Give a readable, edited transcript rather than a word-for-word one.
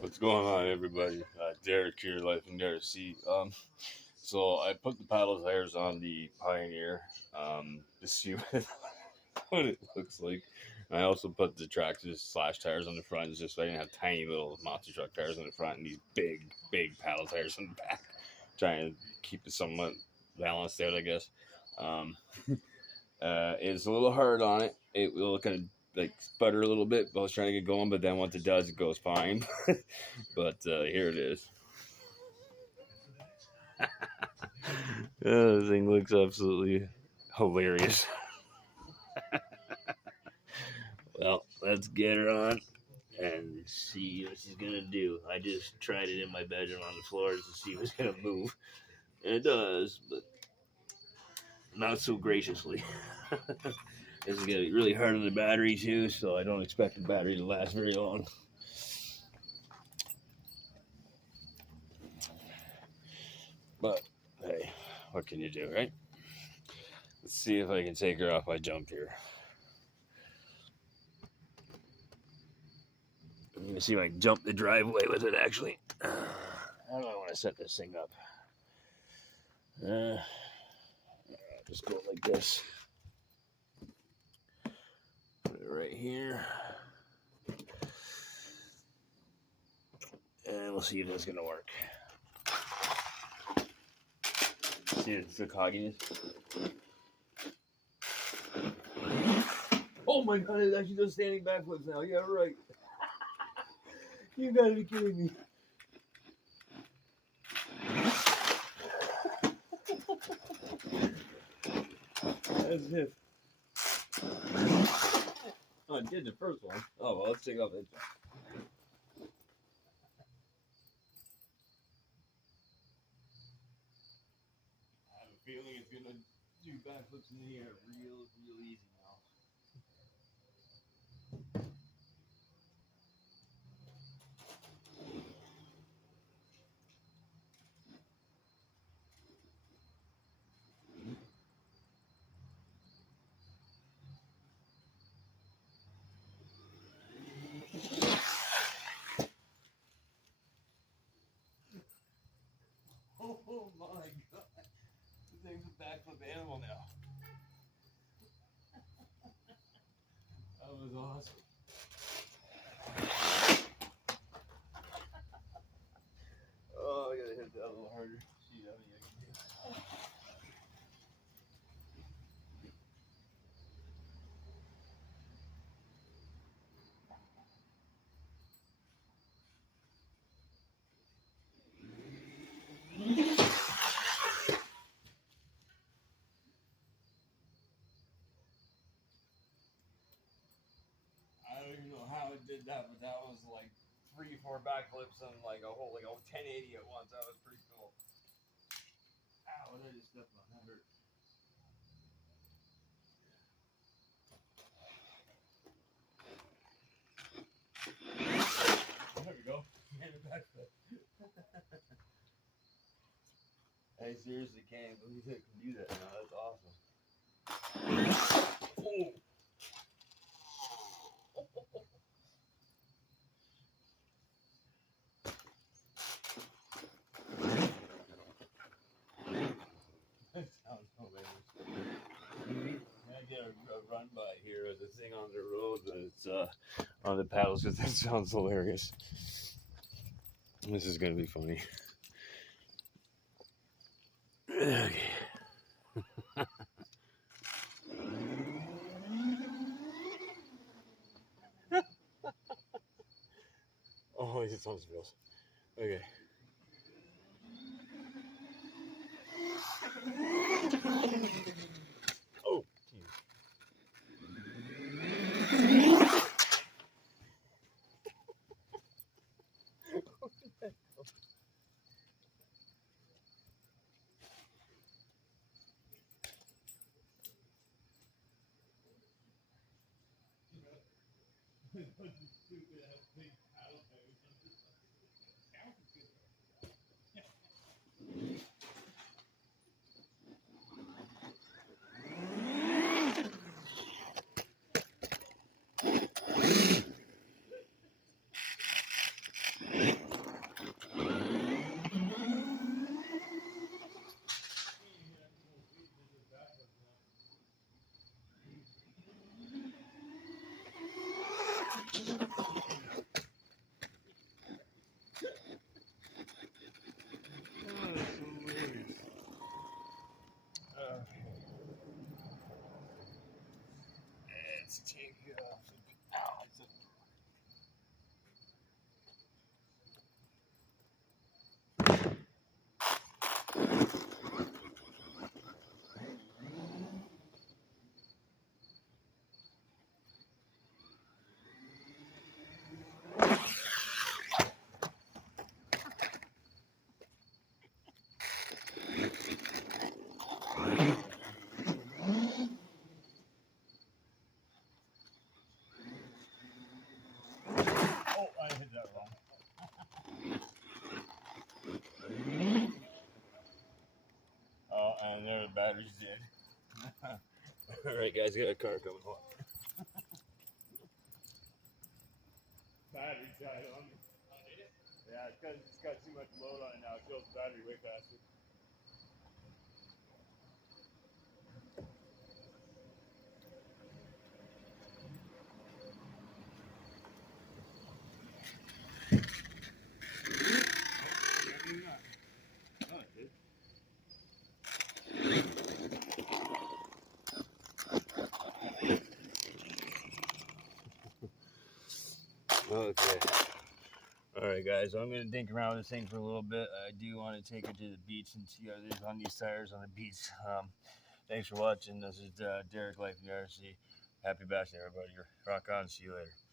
What's going on, everybody? Derek here, Life and Derek C. So I put the paddle tires on the Pioneer to see what it looks like. And I also put the tractors slash tires on the front, just so I didn't have tiny little monster truck tires on the front and these big paddle tires on the back, trying to keep it somewhat balanced out, I guess. Um, it's a little hard on it. It will kind of like sputter a little bit. I was trying to get going, but then once it does, it goes fine. But here it is. This thing looks absolutely hilarious. Well, let's get her on and see what she's gonna do. I just tried it in my bedroom on the floor to see if it's gonna move. And it does, but not so graciously. This is gonna be really hard on the battery too, so I don't expect the battery to last very long. But hey, what can you do, right? Let's see if I can take her off my jump here. I'm gonna see if I can jump the driveway with it actually. How do I want to set this thing up? Just go like this. Put it right here. And we'll see if that's gonna work. See if it's the cogginess. Oh my god, it's actually just standing backflips now. Yeah, right. You gotta be kidding me. That's it. Oh, I did the first one. Oh, well, let's take off that. I have a feeling it's gonna do backflips in the air real easy now. Oh my god. This thing's a backflip animal now. That was awesome. Oh, I gotta hit that a little harder. See how many I can do. I don't even know how it did that, but that was like 3-4 backflips and like a whole 1080 at once. That was pretty cool. Ow, what did I just step on? That hurt. There we go. And a backflip. I seriously can't believe it can do that now. That's awesome. Oh. That sounds hilarious. I get a run by here with the thing on the road, but it's on the paddles because that sounds hilarious. This is gonna be funny. Okay. Oh, it's on wheels. Okay. Oh, Let's take it off. Oh, I hit that wrong. Oh, and there the battery's dead. Alright guys, got a car coming home. Battery died on me. Yeah, it's because it's got too much load on it now. It kills the battery way faster. Oh, it did. Okay. Alright guys, so I'm going to dink around with this thing for a little bit. I do want to take it to the beach and see how it is on these tires on the beach. Thanks for watching. This is Derek Life in the RC. Happy bashing everybody. Rock on. See you later.